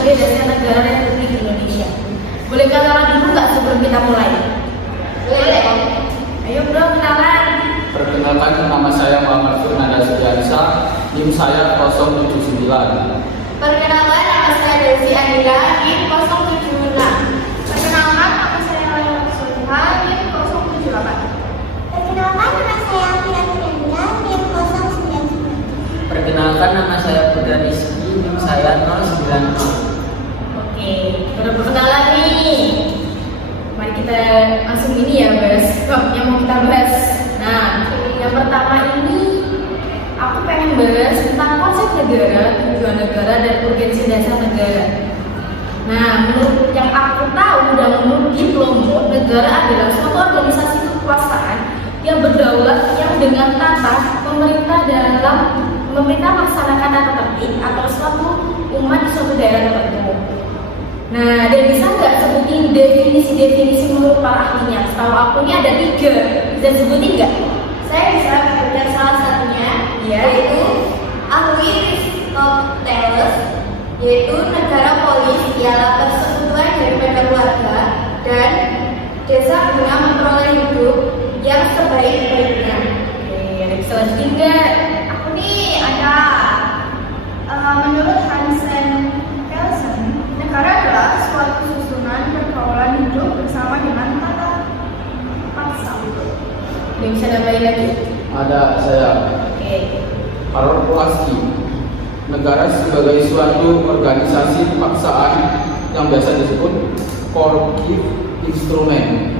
sebagai dasar negara Republik Indonesia. Boleh kenalan dulu nggak sebelum kita mulai? Boleh. Ayo bro, kenalan. Perkenalkan, nama saya Muhammad Fernanda Sudiansa, NIM saya 079. Perkenalkan, nama saya Desi Anila, NIM 076. Perkenalkan, nama saya Laila Sulha, NIM 078. Perkenalkan, nama saya Alvira Fernanda, NIM 099. Perkenalkan, nama saya Putra Rizky, NIM saya 090. Oke, udah perkenalan nih. Mari kita langsung ini ya bahas yang mau kita bahas. Nah, yang pertama ini aku pengen bahas tentang konsep negara, tujuan negara, dan urgensi dasar negara. Nah, menurut yang aku tahu dan menurut Diplomo, negara adalah suatu organisasi kekuasaan yang berdaulat yang dengan tata pemerintah melaksanakan tata tertib atau suatu umat di suatu daerah tertentu. Nah, dan bisa nggak sebutin definisi menurut para ahlinya? Setahu aku ini ada 3, bisa sebutin nggak? Saya bisa menyebutkan salah satunya, yaitu ahli Aristoteles, yaitu negara polis ialah persekutuan daripada keluarga dan desa guna memperoleh hidup yang sebaik-baiknya. Oke, ada bisa lanjutin nggak? Aku nih ada menurut Hansen Kelsen, negara adalah suatu susunan pergaulan hidup bersama dengan tata paksa. Ada bisa nambahin lagi? Ada saya, Oke. Harold Pulaski. Negara sebagai suatu organisasi paksaan yang biasa disebut collective instrument.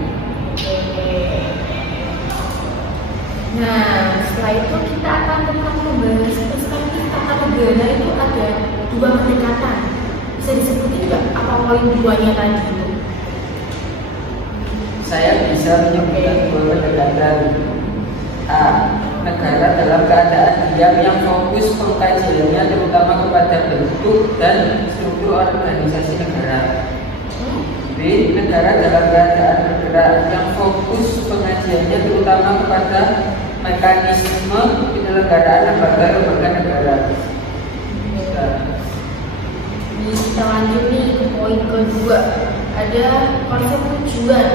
Nah, setelah itu kita akan tentang membahas perspektif tata negara itu ada 2 pendekatan. Bisa disebutin nggak apa poin 2-nya tadi itu? Saya bisa menyebutkan 2 pendekatan. A. Negara dalam keadaan diam yang fokus pengkajiannya terutama kepada bentuk dan struktur organisasi negara. B. Negara dalam keadaan bergerak yang fokus pengajiannya terutama kepada mekanisme penyelenggaraan lembaga negara. Ini kita lanjut nih ke poin kedua. Ada konsep tujuan.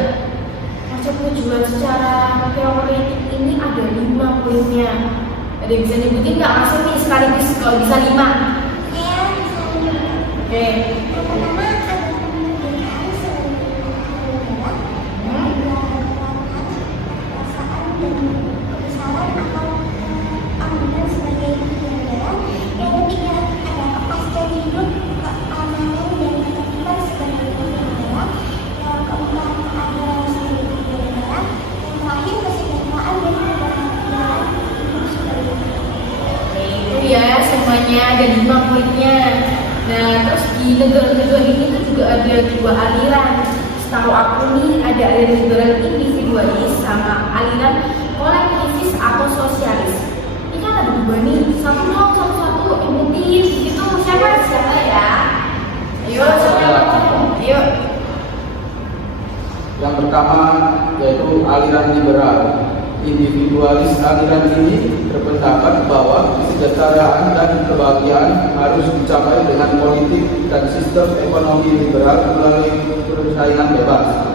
Konsep tujuan secara teoretik ini ada 5 poinnya. Ada yang bisa nyebutin nggak? Langsung nih sekaligus kalau bisa 5. Saya bisa menyebutkan. Oke. Yang pertama ada pendidikan sebagai negara, yang kedua ada kekuasaan dan kebesaran atau keamanan sebagai negara, yang ketiga ada kepastian hidup, keamanan dan ketertiban sebagai negara, yang keempat ada sebagai negara, yang terakhir kesejahteraan dan kebahagiaan hidup sebagai negara. Oke, itu ya semuanya ada 5 poinnya. Nah, terus di negara-negara ini tuh juga ada 2 aliran. Setahu aku nih ada aliran individualis sama aliran kolektivis atau sosialis. Ini kan ada 2 nih. Satu-satu ikutin gitu. Siapa ya? Ayo, siapa? Ayo. Yang pertama yaitu aliran liberal. Individualis aliran ini berpendapat bahwa kesejahteraan dan kebahagiaan harus dicapai dengan politik dan sistem ekonomi liberal melalui persaingan bebas.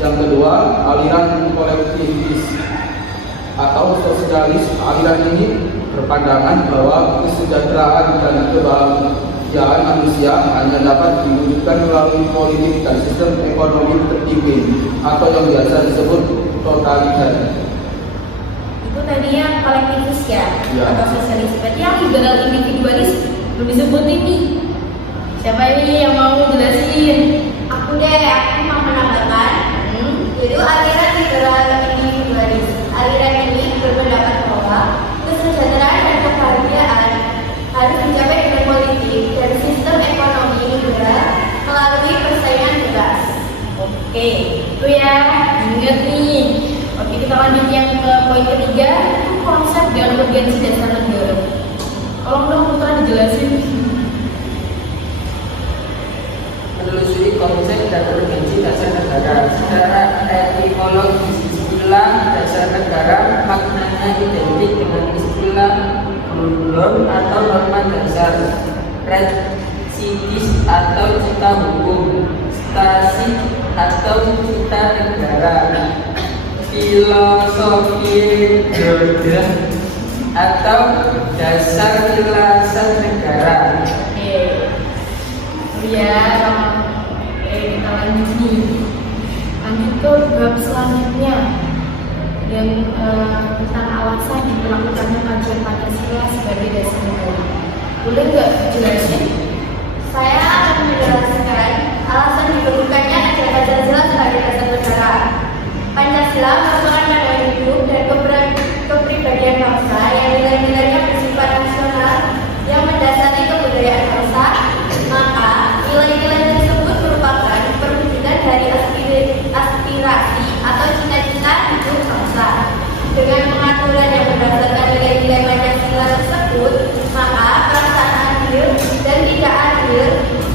Yang kedua, aliran kolektivis atau sosialis. Aliran ini berpandangan bahwa kesejahteraan dan kebahagiaan manusia hanya dapat diwujudkan melalui politik dan sistem ekonomi terpimpin atau yang biasa disebut totaliter. Itu tadi yang kolektivis ya, atau sosialis. Berarti yang liberal individualis belum disebutin nih. Siapa ini yang mau jelasin? Aku mau menambahkan, yaitu aliran liberal individualis. Aliran ini berpendapat bahwa kesejahteraan dan kebahagiaan harus dicapai dengan politik dan sistem ekonomi liberal melalui persaingan bebas. Oke, itu ya, ingat nih. Oke, kita lanjut yang ke poin ketiga, itu konsep dan urgensi dasar negara. Tolong dong Putra dijelasin. Menelusuri konsep dan urgensi dasar negara. Secara etimologis, istilah dasar negara maknanya identik dengan istilah grundnorm atau norma dasar. psikis atau cita hukum, stasi atau cita negara, filosofi Georgia atau dasar kilasan negara. Ya, kita lanjut nih. Lanjut ke bab selanjutnya yang tentang alasan diberlakukannya kajian Pancasila sebagai dasar negara. Boleh nggak jelasin? Saya akan menjelaskan alasan dibentuknya kajian Pancasila sebagai dasar negara. Pancasila merupakan pandangan hidup dan kepribadian bangsa yang nilai-nilainya bersifat nasional yang mendasari kebudayaan bangsa. Maka nilai-nilai tersebut merupakan perwujudan dari aspirasi atau cita-cita hidup bangsa. Dengan pengaturan yang berdasarkan nilai-nilai Pancasila tersebut, maka perasaan adil dan tidak adil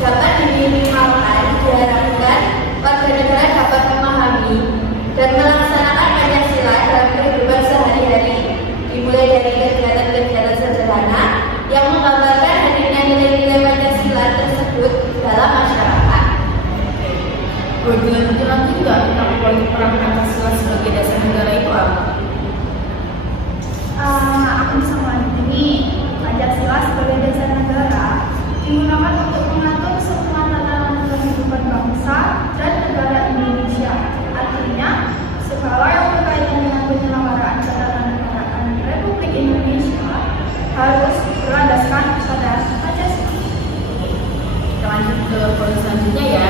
dapat diminimalkan. Diharapkan warga negara dapat memahami dan melaksanakan Pancasila dalam kehidupan sehari-hari, dimulai dari kegiatan-kegiatan sederhana yang menggambarkan hadirnya nilai-nilai Pancasila tersebut dalam masyarakat. Boleh dilanjut lagi nggak tentang peran Pancasila sebagai dasar negara itu apa? Aku bisa melanjutkan Pancasila sebagai dasar negara digunakan untuk mengatur semua tatanan kehidupan bangsa dan negara Indonesia. Artinya, segala yang berkaitan dengan penyelenggaraan ketatanegaraan Republik Indonesia harus berlandaskan pada Pancasila. Kita lanjut ke poin selanjutnya ya.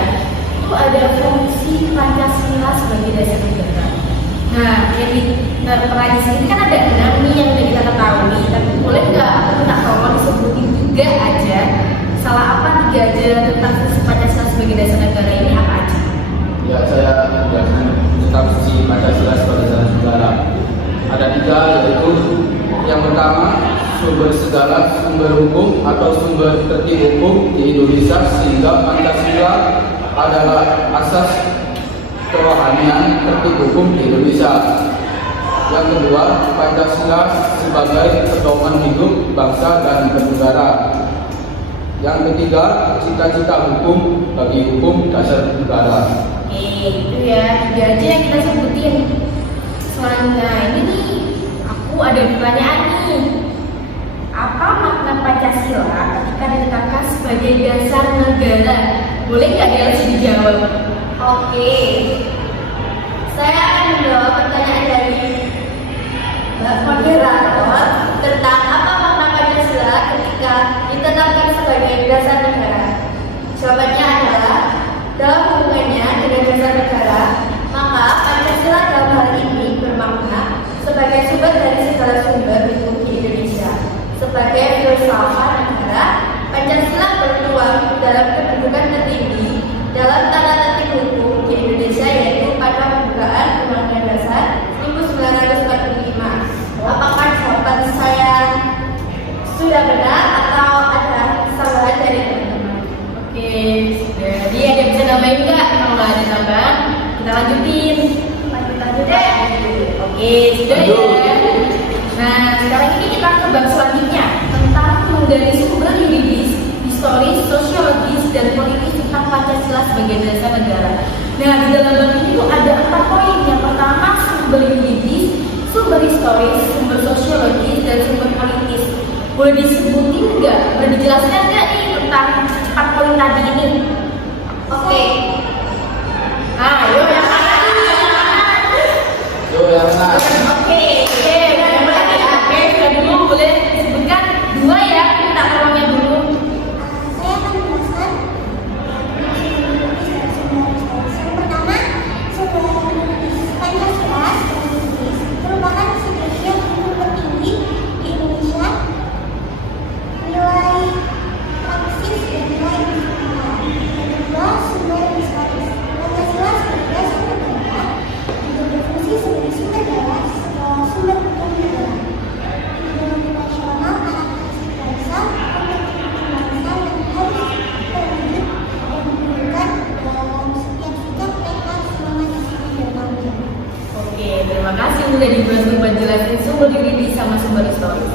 Itu ada fungsi Pancasila sebagai dasar negara. Nah, yang tertera di sini kan ada 6 nih yang kita ketahui. Tapi boleh nggak aku minta tolong disebutin 3 aja. Salah apa 3 aja tentang fungsi Pancasila sebagai dasar negara ini apa aja? Ya, saya menjelaskan tentang fungsi Pancasila sebagai dasar negara. Ada 3, yaitu yang pertama, sumber segala sumber hukum atau sumber tertib hukum di Indonesia, sehingga Pancasila adalah asas kerohanian tertib hukum di Indonesia. Yang kedua, Pancasila sebagai pedoman hidup bangsa dan bernegara. Yang ketiga, cita-cita hukum bagi hukum dasar negara. Itu ya, 3 aja yang kita sebutin. Selanjutnya ini nih, aku ada pertanyaan nih. Apa makna Pancasila ketika ditetapkan sebagai dasar negara? Boleh nggak Elsie dijawab? Oke, saya akan menjawab pertanyaan dari Mbak moderator tentang apa makna Pancasila ketika ditetapkan sebagai dasar negara. Jawabannya adalah dalam hubungannya dengan dasar negara, maka Pancasila dalam hal ini bermakna sebagai sumber dari segala sumber hukum di Indonesia. Sebagai filsafat negara, Pancasila berpeluang dalam kedudukan tertinggi dalam tata tertib hukum di Indonesia, yaitu pada pembukaan Undang-Undang Dasar 1945. Apakah jawaban saya sudah benar atau ada kesalahan dari teman-teman? Oke, jadi ada bisa nambahin nggak? Kalau nggak ada tambahan, kita lanjutin. Lanjut deh. Oke, sudah ya. Nah, sekarang ini kita ke bab selanjutnya tentang menggali sumber yuridis, historis, sosiologis, dan politis tentang Pancasila sebagai dasar negara. Nah, di dalam bab ini tuh ada 4 poin. Yang pertama, sumber yuridis, sumber historis, sumber sosiologis, dan sumber politis. Boleh disebutin nggak? Boleh dijelaskan nggak nih tentang 4 poin tadi ini? Oke. Ayo yang mana? Yo, yang mana? Oke, yang mana nih? Oke, sudah dulu boleh disebutkan 2 ya. Minta tolongnya dulu. Saya akan menjelaskan yang pertama, sumber Pancasila merupakan institusi yang paling tertinggi di Indonesia, nilai Marxis dan nilai internasional. Yang kedua, sumber historis. Pancasila sebagai sumber negara juga berfungsi sebagai sumber daya segala sumber hukum negara. Ideologi nasional, karakteristik bangsa, kompetitif bangsa yang harus terwujud dan diberikan dalam setiap sikap mereka selama disiplin dan tanggung jawab. Oke, terima kasih udah dibantu buat jelasin sumber yuridis sama sumber historis.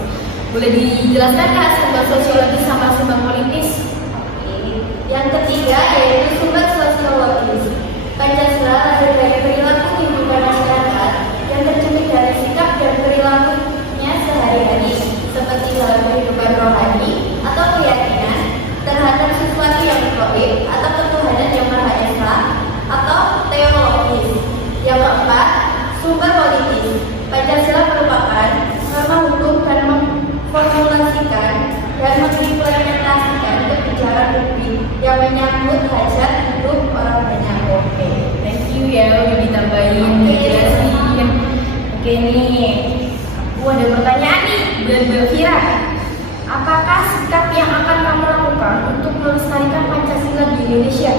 Boleh dijelaskan nggak sumber sosiologis sama sumber politis? Oke. gaib atau ketuhanan yang Maha Esa atau teologis. Yang keempat, sumber politis. Pancasila merupakan norma hukum dan memformulasikan dan mengimplementasikan kebijakan publik yang menyangkut hajat hidup orang banyak. Oke, thank you ya udah ditambahin dijelasin. Oke nih, aku ada pertanyaan nih buat Mbak Fira. Apakah sikap yang akan kamu lakukan untuk melestarikan Pancasila di Indonesia?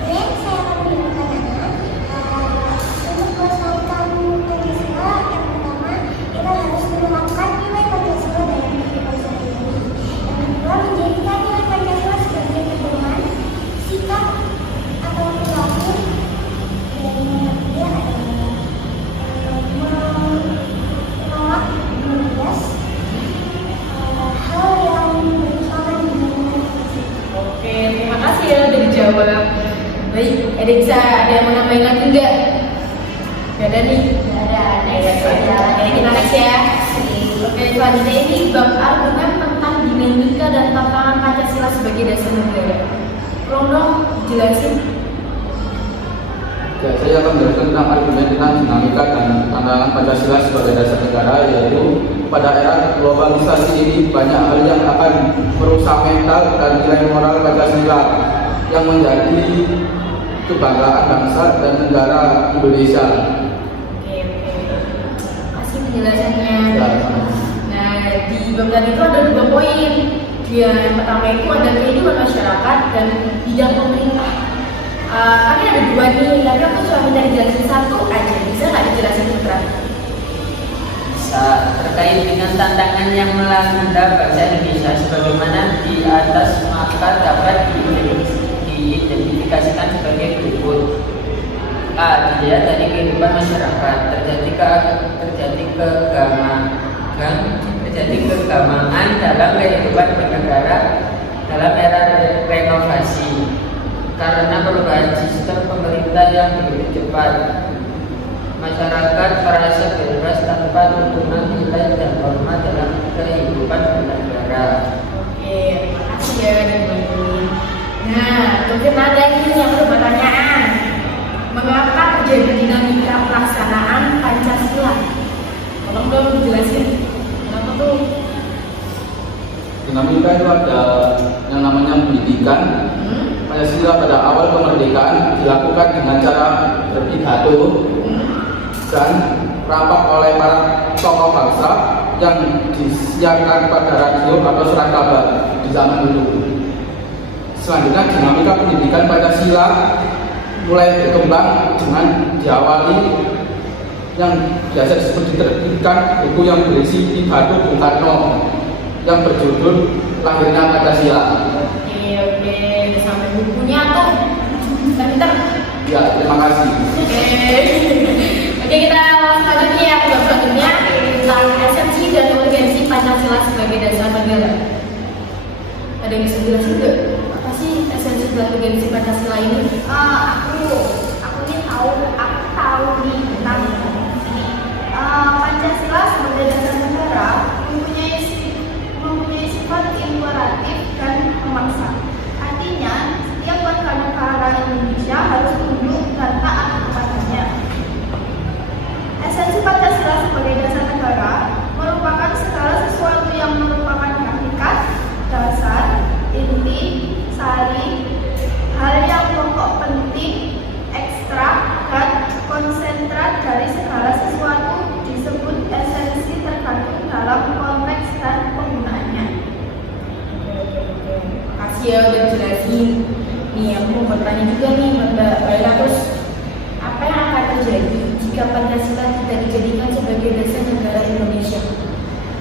Oke, saya akan menunjukkan untuk melestarikan Pancasila, yang pertama kita harus menerapkan nilai Pancasila dalam kehidupan sehari-hari. Yang kedua, menjadikan nilai Pancasila sebagai pedoman sikap atau perilaku. Dan yang ketiga adalah menolak menindas hal yang bertentangan dengan Pancasila. Oke, terima kasih ya udah dijawab. Baik, ada yang mau nambahin lagi nggak? Gak ada nih. Next aja. Oke, kita next ya. Oke, selanjutnya ini bab argumen tentang dinamika dan tantangan Pancasila sebagai dasar negara. Tolong dong jelasin. Ya, saya akan menjelaskan tentang argumen tentang dinamika dan tantangan Pancasila sebagai dasar negara, yaitu pada era globalisasi ini banyak hal yang akan merusak mental dan nilai moral Pancasila yang menjadi kebanggaan bangsa dan negara Indonesia. Oke. Kasih penjelasannya. Ya. Nah, di bab tadi itu ada 2 poin. Yang pertama itu ada kehidupan masyarakat dan bidang pemerintah. Kami ada 2 nih, tapi aku cuma minta dijelasin 1 aja. Bisa nggak dijelasin Putra? Terkait dengan tantangan yang melanda bahasa Indonesia sebagaimana di atas, maka dapat diidentifikasikan sebagai berikut. A. Dilihat dari kehidupan masyarakat, terjadi kegamangan dalam kehidupan bernegara dalam era renovasi karena perubahan sistem pemerintah yang begitu cepat. Masyarakat merasa bebas tanpa tuntunan nilai dan norma dalam kehidupan bernegara. Oke, terima kasih ya udah dibantuin. Nah, mungkin ada ini yang berpertanyaan. Mengapa terjadi dinamika pelaksanaan Pancasila? Tolong dong dijelasin. Kenapa tuh? Dinamika itu ada yang namanya pendidikan. Pancasila pada awal kemerdekaan dilakukan dengan cara berpidato dan rapat oleh para tokoh bangsa yang disiarkan pada radio atau surat kabar di zaman dulu. Selanjutnya dinamika pendidikan Pancasila mulai berkembang dengan diawali yang biasa disebut diterbitkan buku yang berisi pidato Bung Karno yang berjudul Lahirnya Pancasila. Oke, sampai bukunya tuh. Bentar. Ya, terima kasih. Oke, kita langsung aja nih ya bab selanjutnya tentang esensi dan urgensi Pancasila sebagai dasar negara. Ada yang bisa jelasin nggak? Apa sih esensi dan urgensi Pancasila ini? Aku tahu nih tentang Pancasila sebagai dasar negara mempunyai sifat imperatif dan memaksa. Artinya, setiap warga negara Indonesia harus tunduk dan taat kepadanya. Esensi Pancasila sebagai dasar negara merupakan segala sesuatu yang merupakan hakikat, dasar, inti, sari, hal yang pokok, penting, ekstrak, dan konsentrat dari segala sesuatu disebut esensi tergantung dalam konteks dan penggunaannya. Makasih ya udah jelasin. Nih aku mau bertanya juga nih Mbak Baila, terus apa yang akan terjadi jika Pancasila tidak dijadikan sebagai dasar negara Indonesia?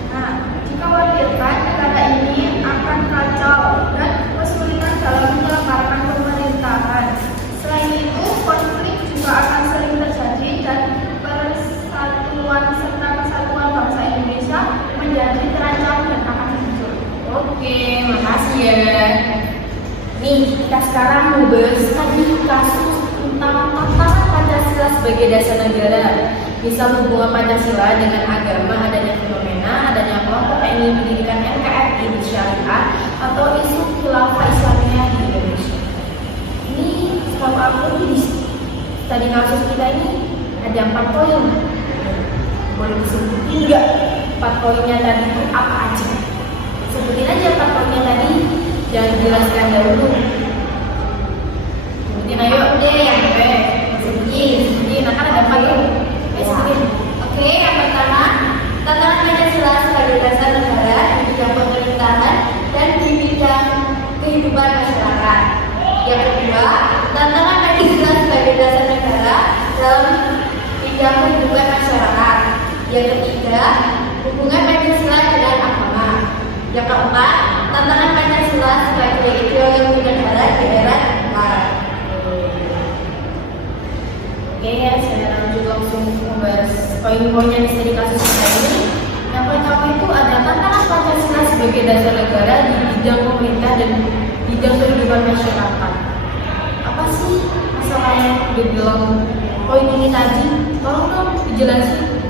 Nah, jika wakilkan negara ini akan kacau dan kesulitan dalam menyelenggarakan pemerintahan. Selain itu, konflik juga akan sering terjadi dan persatuan serta kesatuan bangsa Indonesia menjadi terancam dan akan hancur. Oke, makasih ya. Nih, kita sekarang mau bahas tadi kasus tentang tantangan Pancasila sebagai dasar negara. Misal hubungan Pancasila dengan agama, adanya fenomena, adanya kelompok yang ingin mendirikan NKRI di syariah atau isu khilafah Islamiyah di Indonesia. studi kasus kita ini ada 4 poin. Boleh disebutin nggak 4 poinnya tadi itu apa aja? Sebutin aja 4 poinnya tadi, jangan jelaskan dahulu. Sebutin ayo deh, sebutin. Nah kan ada 4 tuh. Sebutin. Oke, yang pertama, tantangan Pancasila sebagai dasar negara di bidang pemerintahan dan di bidang kehidupan masyarakat. Yang kedua, tantangan Pancasila sebagai dasar negara dalam bidang kehidupan masyarakat. Yang ketiga, hubungan Pancasila dengan agama. Yang keempat, tantangan Pancasila sebagai ideologi negara di era sekarang. Oke ya, saya lanjut langsung membahas poin-poinnya di studi kasus kita ini. Yang pertama itu ada tantangan Pancasila sebagai dasar negara di bidang pemerintah dan bidang kehidupan masyarakat. Apa sih masalahnya dibilang poin ini tadi? Tolong dong dijelasin.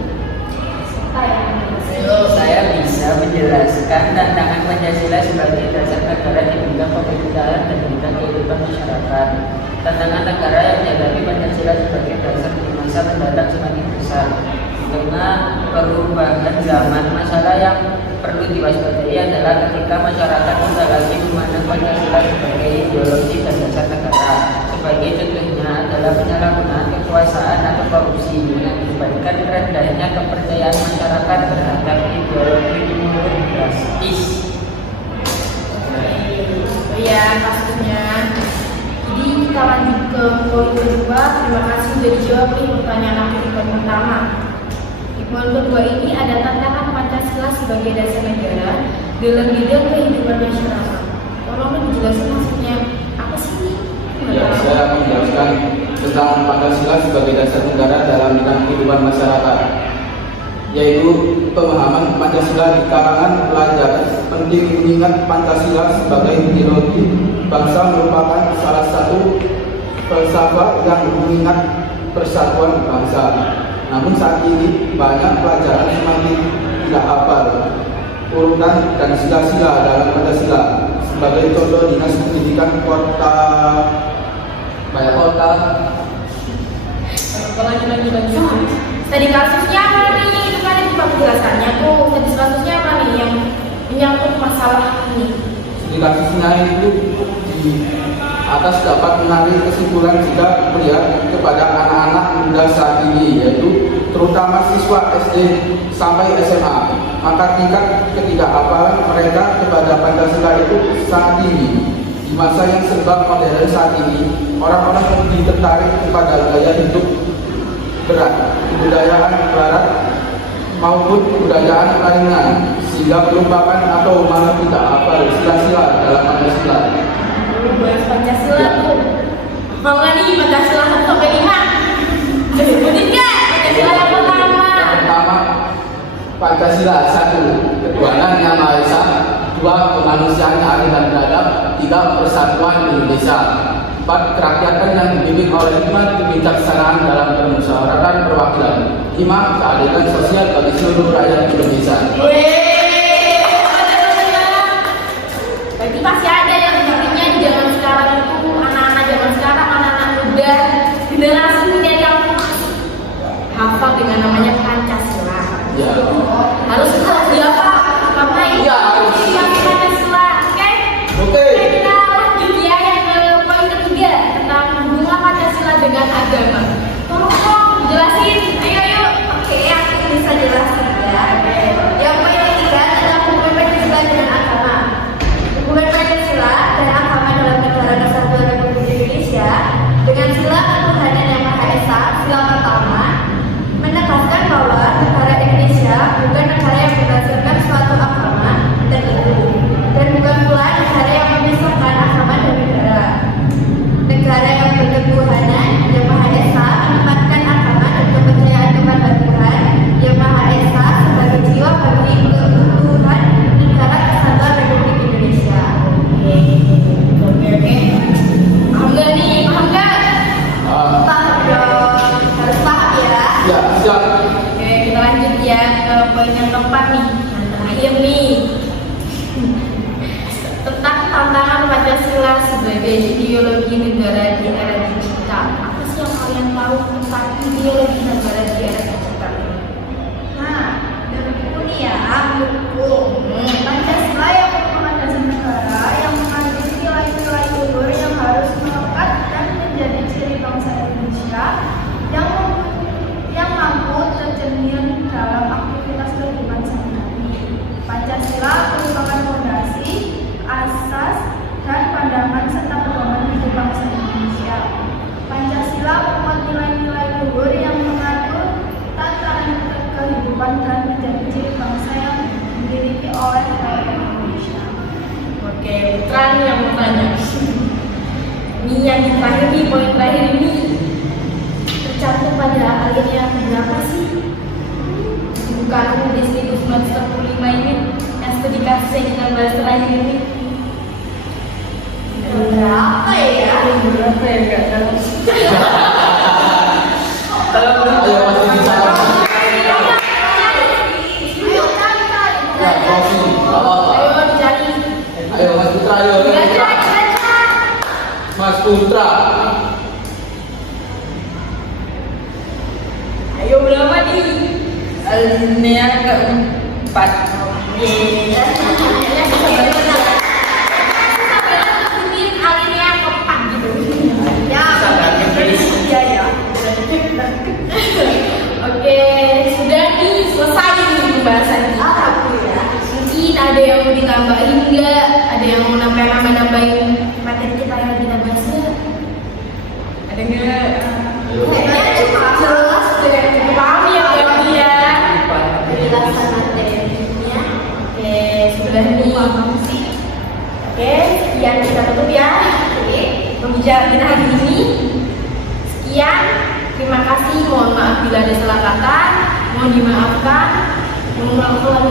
Saya bisa menjelaskan tantangan Pancasila sebagai dasar negara di bidang pemerintahan dan bidang kehidupan masyarakat. Tantangan negara yang dihadapi Pancasila sebagai dasar di masa mendatang semakin besar. Dengan perubahan zaman, masalah yang perlu diwaspadai adalah ketika masyarakat tidak lagi memandang Pancasila sebagai ideologi dan dasar negara. Sebagai contohnya adalah penyalahgunaan kekuasaan atau korupsi yang mengakibatkan rendahnya kepercayaan masyarakat terhadap ideologi menurun drastis. Oh ya, kasusnya. Jadi kita lanjut ke poin kedua. Terima kasih sudah dijawab nih pertanyaan aku di poin pertama. Di poin kedua ini ada tantangan Pancasila sebagai dasar negara dalam bidang kehidupan masyarakat. Tolong dijelasin maksudnya apa sih? Ya, saya akan menjelaskan tentang Pancasila sebagai dasar negara dalam bidang kehidupan masyarakat, yaitu pemahaman Pancasila di kalangan pelajar. Penting mengingat Pancasila sebagai ideologi bangsa merupakan salah satu filsafat yang mengingat persatuan bangsa. Namun saat ini banyak pelajaran semakin tidak hafal urutan dan sila-sila dalam Pancasila. Sebagai contoh, Dinas Pendidikan Kota Lanjut. Studi kasusnya apa nih? Itu kan itu penjelasannya tuh. Studi kasusnya apa nih yang menyangkut masalah ini? Studi kasusnya itu di atas dapat menarik kesimpulan jika melihat kepada anak-anak muda saat ini, yaitu terutama siswa SD sampai SMA, maka tingkat ketidakhafalan mereka kepada Pancasila itu sangat tinggi. Di masa yang serba modern saat ini, orang-orang lebih tertarik kepada gaya hidup berat, kebudayaan barat maupun kebudayaan lainnya, sehingga melupakan atau malah tidak hafal sila-sila dalam Pancasila. Bahas Pancasila tuh. Mau nggak nih Pancasila 1 sampai 5? Sebutin nggak? Pancasila yang pertama. Yang pertama, Pancasila 1, ketuhanan yang Maha Esa. 2, kemanusiaan yang adil dan beradab. 3, persatuan Indonesia. 4, kerakyatan yang dibimbing oleh hikmat kebijaksanaan dalam permusyawaratan perwakilan. 5, keadilan sosial bagi seluruh rakyat Indonesia. Berarti masih ada yang sepertinya di zaman sekarang itu anak-anak zaman sekarang, anak-anak muda generasi milenial hafal dengan namanya Pancasila. Ya. Harus dihafal. Ngapain? Iya, harus. Pancasila, oke? Oke. Kita lanjut ya yang ke poin ketiga tentang hubungan Pancasila dengan agama. Tolong jelasin. Ayo. Oke, aku bisa jelaskan ya. Yang poin ketiga adalah hubungan Pancasila dengan agama. Hubungan Pancasila dan agama dalam Negara Kesatuan Republik Indonesia dengan sila ketuhanan yang Maha Esa. Sila pertama menegaskan bahwa negara Indonesia bukan negara yang berdasarkan suatu agama tertentu dan bukan pula negara yang memisahkan agama dan negara. Negara yang berketuhanan yang Maha Esa menempatkan agama dan kepercayaan kepada Tuhan yang Maha Esa sebagai jiwa bagi keutuhan Negara Kesatuan Republik Indonesia. Oke. Paham nggak nih? Paham nggak? Paham dong, harus paham ya. Ya, siap. Oke, kita lanjut ya ke poin yang keempat nih. Yang terakhir nih. Tentang tantangan Pancasila sebagai ideologi negara di era digital. Apa sih yang kalian tahu tentang ideologi negara di era digital ini? Nah, dari buku nih ya, buku Pancasila yang merupakan dasar negara yang mengandung nilai-nilai luhur yang harus melekat dan menjadi ciri bangsa Indonesia yang mampu tercermin dalam aktivitas kehidupan sehari-hari. Pancasila merupakan fondasi, asas, dan pandangan serta pedoman hidup bangsa Indonesia. Pancasila memuat nilai-nilai luhur yang mengatur tatanan kehidupan dan menjadi ciri bangsa yang dimiliki oleh rakyat Indonesia. Oke, Putra nih yang mau tanya. Ini yang terakhir nih, poin terakhir ini tercantum pada alinea berapa sih? Buka UUD 1945 ini yang studi kasus yang kita bahas terakhir ini. Berapa ya? Berapa ya, Kak? Ayo masih bisa. Ayo cari. Ya, Rofi, apa? Ayo dicari. Ayo Mas Putra, ayo. Mas Putra. Ayo berapa nih? Alinea keempat. Oke, sudah nih selesai nih pembahasan kita. Mungkin ada yang mau ditambahin nggak? Ada yang mau nambahin materi kita yang kita bahas nggak? Ada nggak? Jelas deh, paham ya berarti ya. Penjelasan materinya. Oke, sudah nih. Oke, sekian kita tutup ya. Oke, pembicaraan kita hari ini. Sekian, terima kasih. Mohon maaf bila ada salah kata. Mohon dimaafkan. Mohon maaf kalau